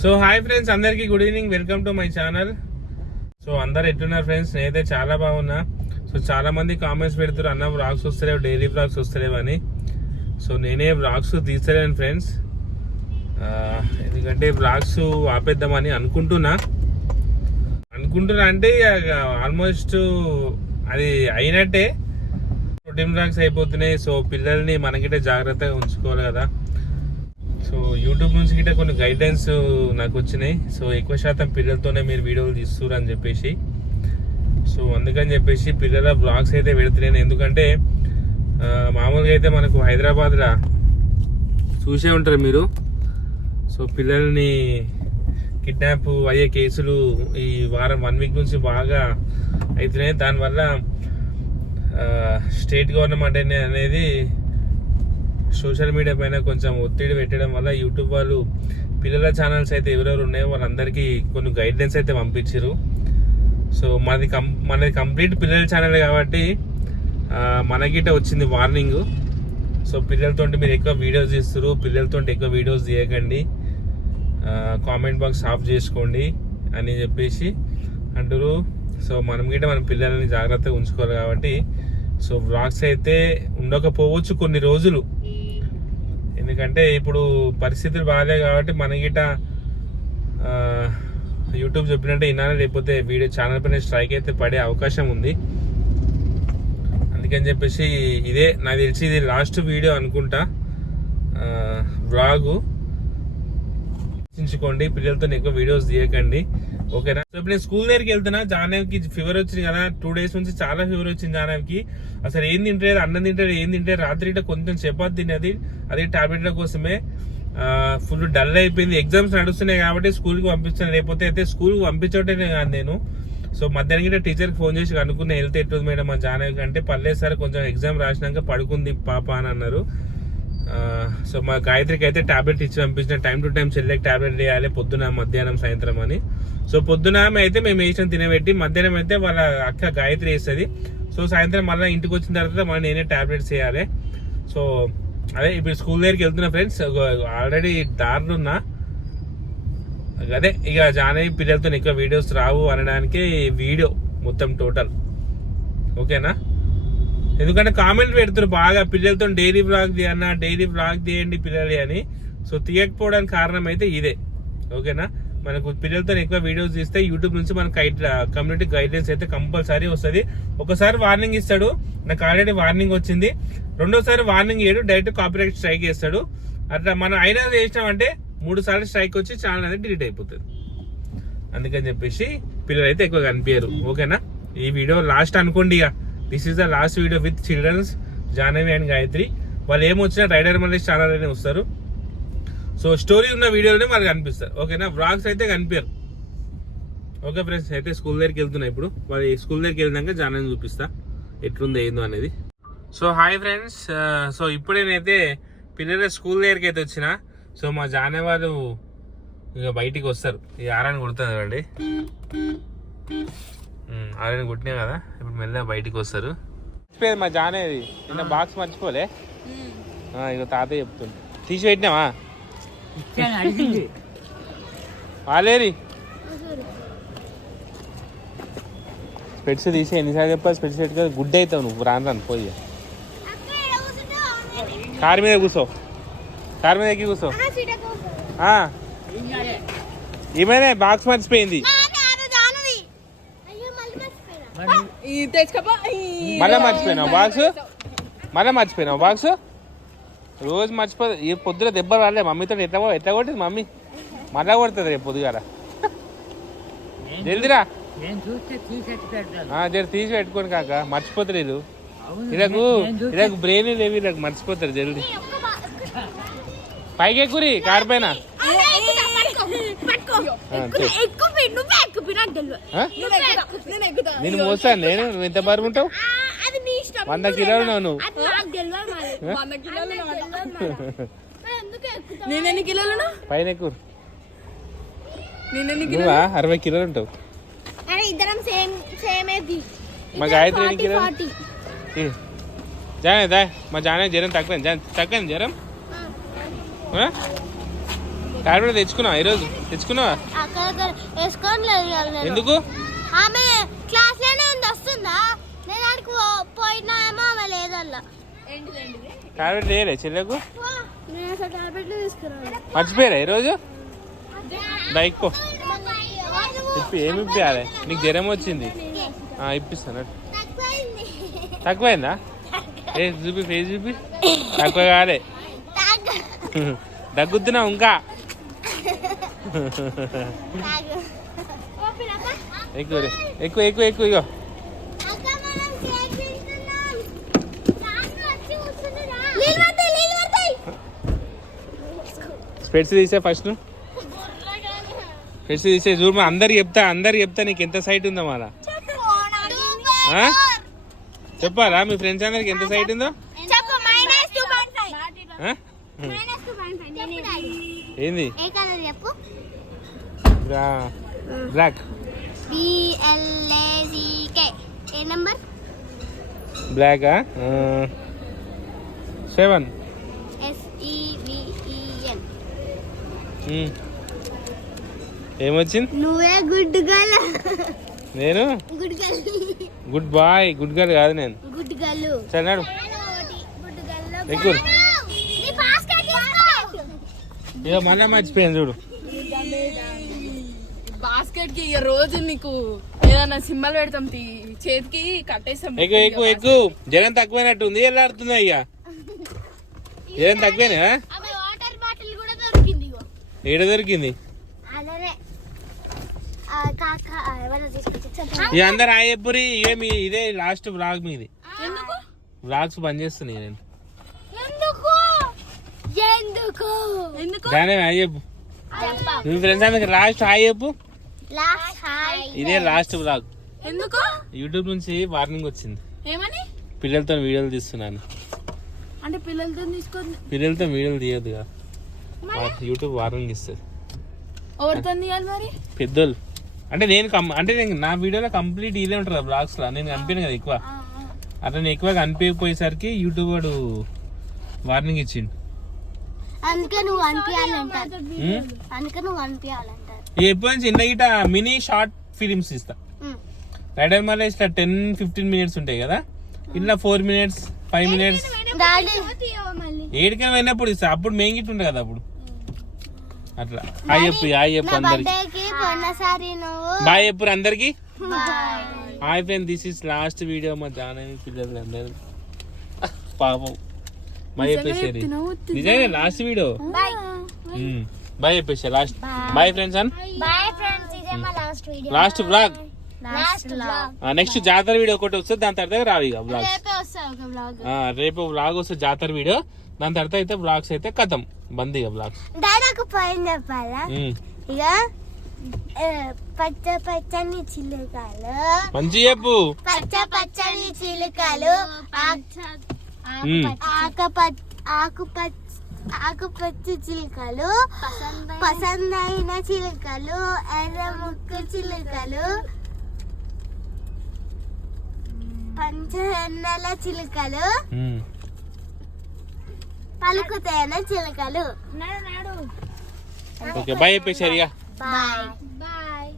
So hi friends, అందరికీ good evening. Welcome to my channel. So అందరు ఎట్టున్నారు friends? నేనైతే చాలా బాగున్నా. సో చాలా మంది కామెంట్స్ పెడుతున్నారు, అన్న వ్లాగ్స్ వస్తలేవు, డైలీ వ్లాగ్స్ వస్తలేవు అని. సో నేనే వ్లాగ్స్ తీస్తలేను ఫ్రెండ్స్, ఎందుకంటే వ్లాగ్స్ ఆపేద్దామని అనుకుంటున్నా అంటే ఆల్మోస్ట్ అది అయినట్టే. రొటీన్ వ్లాగ్స్ అయిపోతున్నాయి. సో పిల్లల్ని మనకిటే జాగ్రత్తగా ఉంచుకోవాలి కదా. సో యూట్యూబ్ నుంచి గిట్ట కొన్ని గైడ్లైన్స్ నాకు వచ్చినాయి. సో ఎక్కువ శాతం పిల్లలతోనే మీరు వీడియోలు తీస్తున్నారు అని చెప్పేసి, సో అందుకని చెప్పేసి పిల్లల బ్లాగ్స్ అయితే పెడుతున్నాను. ఎందుకంటే మామూలుగా అయితే మనకు హైదరాబాద్లో చూసే ఉంటారు మీరు. సో పిల్లల్ని కిడ్నాప్ అయ్యే కేసులు ఈ వారం 1 వీక్ నుంచి బాగా అవుతున్నాయి. దానివల్ల స్టేట్ గవర్నమెంట్ అనేది సోషల్ మీడియా పైన కొంచెం ఒత్తిడి పెట్టడం వల్ల యూట్యూబ్ వాళ్ళు పిల్లల ఛానల్స్ అయితే ఎవరెవరు ఉన్నాయో వాళ్ళందరికీ కొన్ని గైడ్లైన్స్ అయితే పంపించారు. సో మనది కంప్లీట్ పిల్లల ఛానల్ కాబట్టి మనకిట వచ్చింది వార్నింగ్. సో పిల్లలతో మీరు ఎక్కువ వీడియోస్ తీస్తారు, పిల్లలతో ఎక్కువ వీడియోస్ తీయకండి, కామెంట్ బాక్స్ ఆఫ్ చేసుకోండి అని చెప్పేసి అంటారు. సో మనం గిట్ట మన పిల్లలని జాగ్రత్తగా ఉంచుకోవాలి కాబట్టి సో వ్లాగ్స్ అయితే ఉండకపోవచ్చు కొన్ని రోజులు. ఎందుకంటే ఇప్పుడు పరిస్థితులు బాగాలేదు కాబట్టి మనకిట యూట్యూబ్ చెప్పినట్టే వినాలి, లేకపోతే వీడియో ఛానల్ పైన స్ట్రైక్ అయితే పడే అవకాశం ఉంది. అందుకని చెప్పేసి ఇదే నాకు తెలిసి ఇది లాస్ట్ వీడియో అనుకుంటా వ్లాగు. రక్షించుకోండి, పిల్లలతో ఎక్కువ వీడియోస్ తీయకండి, ఓకేనా? సో ఇప్పుడు నేను స్కూల్ దగ్గరికి వెళ్తున్నా. జానవ్కి ఫీవర్ వచ్చింది కదా, 2 days నుంచి చాలా ఫీవర్ వచ్చింది జానవ్కి. అసలు ఏం తింటలేదు, అన్నం తింటాడు, ఏం తింటాడు. రాత్రి కొంచెం చపాతి తినేది, అది టాబ్లెట్ల కోసమే. ఫుల్ డల్ అయిపోయింది. ఎగ్జామ్స్ నడుస్తున్నాయి కాబట్టి స్కూల్కి పంపించాను, లేకపోతే అయితే స్కూల్కి పంపించటమే కాదు నేను. సో మధ్యాహ్నం గిట్ట టీచర్కి ఫోన్ చేసి కనుక్కున్న, హెల్త్ ఎట్టుంది మేడం మా జానవ్కి అంటే, పర్లేదు సార్ కొంచెం ఎగ్జామ్ రాసినాక పడుకుంది పాప అని అన్నారు. సో మా గాయత్రికి అయితే టాబ్లెట్ ఇచ్చి పంపించిన, టైం టు టైం చెల్లెకి టాబ్లెట్ వేయాలి, పొద్దున మధ్యాహ్నం సాయంత్రం అని. సో పొద్దున అయితే మేము వేసిన తినబెట్టి, మధ్యాహ్నం అయితే వాళ్ళ అక్క గాయత్రి వేస్తుంది. సో సాయంత్రం మళ్ళీ ఇంటికి వచ్చిన తర్వాత మళ్ళీ నేనే టాబ్లెట్స్ వేయాలి. సో అదే ఇప్పుడు స్కూల్ దగ్గరికి వెళ్తున్నా ఫ్రెండ్స్. ఆల్రెడీ దారిలో ఉన్నా. అదే ఇక జానవి పిల్లలతో ఎక్కువ వీడియోస్ రావు అనడానికి వీడియో మొత్తం టోటల్, ఓకేనా? ఎందుకంటే కామెంట్ పెడుతున్నారు బాగా, పిల్లలతో డైలీ వ్లాగ్ తీయన్నా, డైలీ వ్లాగ్ తీయండి పిల్లలు అని. సో తీయకపోవడానికి కారణం అయితే ఇదే, ఓకేనా? మనకు పిల్లలతో ఎక్కువ వీడియోస్ తీస్తే యూట్యూబ్ నుంచి మనకు కమ్యూనిటీ గైడ్లైన్స్ అయితే కంపల్సరీ వస్తుంది. ఒకసారి వార్నింగ్ ఇస్తాడు, నాకు ఆల్రెడీ వార్నింగ్ వచ్చింది. రెండోసారి వార్నింగ్ ఇయ్యడు, డైరెక్ట్ కాపీరైట్ స్ట్రైక్ చేస్తాడు. అట్లా మనం అయినా చేసినామంటే 3 సార్లు స్ట్రైక్ వచ్చి ఛానల్ అనేది డిలీట్ అయిపోతుంది. అందుకని చెప్పేసి పిల్లలు అయితే ఎక్కువ కనిపించరు, ఓకేనా? ఈ వీడియో లాస్ట్ అనుకోండి. ఇక this is the last video with childrens Jahnavi and Gayatri. వాళ్ళు ఏమొచ్చినా రైడర్ మల్లేష్ ఛానల్ అనే వస్తారు. సో స్టోరీ ఉన్న వీడియోలోనే వాళ్ళకి కనిపిస్తారు, ఓకేనా? వ్లాగ్స్ అయితే కనిపించరు, ఓకే ఫ్రెండ్స్? అయితే స్కూల్ దగ్గరికి వెళ్తున్నా. ఇప్పుడు వాళ్ళు స్కూల్ దగ్గరికి వెళ్ళినాక జాహ్నవిని చూపిస్తా ఎట్లుందో ఏందో అనేది. సో హాయ్ ఫ్రెండ్స్, సో ఇప్పుడేనైతే పిల్లల స్కూల్ దగ్గరికి అయితే వచ్చిన. సో మా జాహ్నవి వాళ్ళు ఇక బయటికి వస్తారు. ఈ ఆరాన్ని కొడుతుంది కదండి, ఆరాన్ని కొట్టినా కదా, ఇప్పుడు మెల్లగా బయటికి వస్తారు. మా జాహ్నవి నిన్న బాక్స్ మర్చిపోలే, ఇక తాతయ్య చెప్తుంది. తీసి పెట్టినావా వాళ్ళేరి? స్పెట్స్ తీసి ఎన్నిసార్లు చెప్పాలి, స్పెట్స్ పెట్టుకో గుడ్ అవుతావు నువ్వు. రాను పోయి కారు మీద కూర్చో, కారు మీద ఎక్కి కూర్చో. ఏమైనా బాక్స్ మర్చిపోయింది, మళ్ళీ మర్చిపోయినావు బాక్స్, మళ్ళీ మర్చిపోయినావు బాక్స్. రోజు మర్చిపో. ఈ పొద్దున దెబ్బ రాలే మమ్మీతో? ఎట్లా కొట్టింది మమ్మీ? మళ్ళా కొడుతుంది రేపు పొద్దుగాల. జల్దిరా జర తీసి పెట్టుకోండి కాక, మర్చిపోతారు వీళ్ళు. ఇలాగ బ్రెయిన్ లేవి, ఇలాగ మర్చిపోతారు జల్దీ. పైకి ఎక్కురి కారు పైన. నేను మోస్తాను నేను. నువ్వు ఎంత బరువు ఉంటావు? 100 కిలోలు నువ్వు. నేనెన్ని కిలోలు పైన ఎక్కువ. నువ్వా 60 కిలోలు ఉంటావు. మా గాయత్రి ఎన్ని కిలోలు? జానే మా జానే జ్వరం తక్కువ జ్వరం క్యాడ్బరీ తెచ్చుకున్నావా ఈరోజు? తెచ్చుకున్నావా? ఎందుకు? ఆమె క్లాస్ లోనే ఉంది, వస్తుందా? నేను ఆడికి పోయినా ఏమో ఆమె లేదల్లా. క్యాడ్బరీ లేలే చెల్లెకు? నేను అసలు క్యాడ్బరీ తీసుకున్నాను. మర్చిపోయారా ఈరోజు? బైక్ ఇప్పి ఏమి ఇప్పియాలి? నీకు జ్వరం వచ్చింది, ఇప్పిస్తాను. తక్కువైందా? ఏ చూపి, ఫేస్ చూపి. తక్కువ కాలే, దగ్గుతున్నావు ఇంకా. ఎక్కువ ఎక్కువ ఎక్కువ ఎక్కువ. ఇగో స్పెట్స్ తీసే ఫస్ట్. స్పెట్స్ తీసే చూడు. అందరికి చెప్తా నీకు ఎంత సైట్ ఉందో. మళ్ళా చెప్పాలా మీ ఫ్రెండ్స్ అందరికి ఎంత సైట్ ఉందో? ఏంది? బ్లాక్ బ్లాకా? 7. ఏమొచ్చింది? నువ్వే గుడ్ గర్ల్. నేను good girl. Good boy. Good girl కాదు నేను. Good girl. చన్నాడు ఎక్కువ. ఇక మళ్ళీ మర్చిపోయాను చూడు. బాస్కెట్ కి రోజు నీకు ఏదన్నా సింబల్ పెడతాం, చేతికి కట్టేస్తాం. ఎక్కువ ఎక్కువ ఎక్కువ. జనం తక్కువైనట్టు ఉంది. ఎలా ఆడుతుంది అయ్యా? జనం తక్కువైనా? ఏడ దొరికింది? ఇక అందరు ఆయపురి. ఏమి ఇదే లాస్ట్ బ్లాగ్ మీది. బ్లాగ్స్ బంద్ చేస్తున్నాయి నేను. దానే అయ్యప్పు. మీ ఫ్రెండ్స్ అందరికి లాస్ట్ హాయ్ చెప్పు. ఇదే లాస్ట్ బ్లాగ్. ఎందుకు? యూట్యూబ్ నుంచి వార్నింగ్ వచ్చింది. ఏమని? పిల్లలతో వీడియోలు తీస్తున్నాను. అంటే పిల్లలతో వీడియోలు తీయద్దుగా, యూట్యూబ్ వార్నింగ్ ఇస్తుంది. ఎవరితో తీయాలి మరి? పెద్దోళ్ళు. అంటే నేను నా వీడియోలో కంప్లీట్ ఇదే ఉంటుంది బ్లాగ్స్ లో. నేను కనిపించను కదా ఎక్కువ. అట్లా నేను ఎక్కువ కనిపించకపోయేసరికి యూట్యూబ్ వాడు వార్నింగ్ ఇచ్చిండు. అందుకే నువ్వు అనిపించాలంటారు. ఎప్పటి నుంచి ఇంత గిట మినీ షార్ట్ ఫిలిమ్స్ ఇస్తా. రైడర్ మళ్ళీ ఇట్లా 10-15 minutes ఉంటాయి కదా, ఇట్లా 4 minutes 5 minutes ఏడికైనా పోయినప్పుడు ఇస్తా. అప్పుడు మేము గిట్ ఉండే కదా అప్పుడు. అట్లా హాయ్ చెప్పు అందరికి. బాయ్ చెప్పు అందరికి. Hi friend, this is last video. మా జానని పిల్లలు అందరు పాపం బాయ్ చెప్పేసారు. నిజంగా లాస్ట్ వీడియో. బాయ్ చెప్పేసా లాస్ట్. బాయ్ ఫ్రెండ్స్ అన్. Last blog. నెక్స్ట్ జాతర వీడియో ఒకటి వస్తుంది, దాని తర్వాత రావు ఇక బ్లాగ్స్. రేపు బ్లాగ్ వస్తుంది జాతర వీడియో, దాని తర్వాత అయితే బ్లాగ్స్ అయితే కథం బంద్ ఇక బ్లాగ్స్. దాదాపు పోయింది చెప్పాలా? ఇక పచ్చ పచ్చని చిలుకలు. మంచి చెప్పు. పచ్చ పచ్చని చిలుకలు, ఆకుపచ్చ చిలుకలు, పసందైన చిలుకలు, ఎర్ర ముక్కు చిలుకలు, పంచన్నెల చిలుకలు, పలుకుతైన చిలుకలు. ఓకే బాయ్ చెప్పేసరిగా. Bye bye.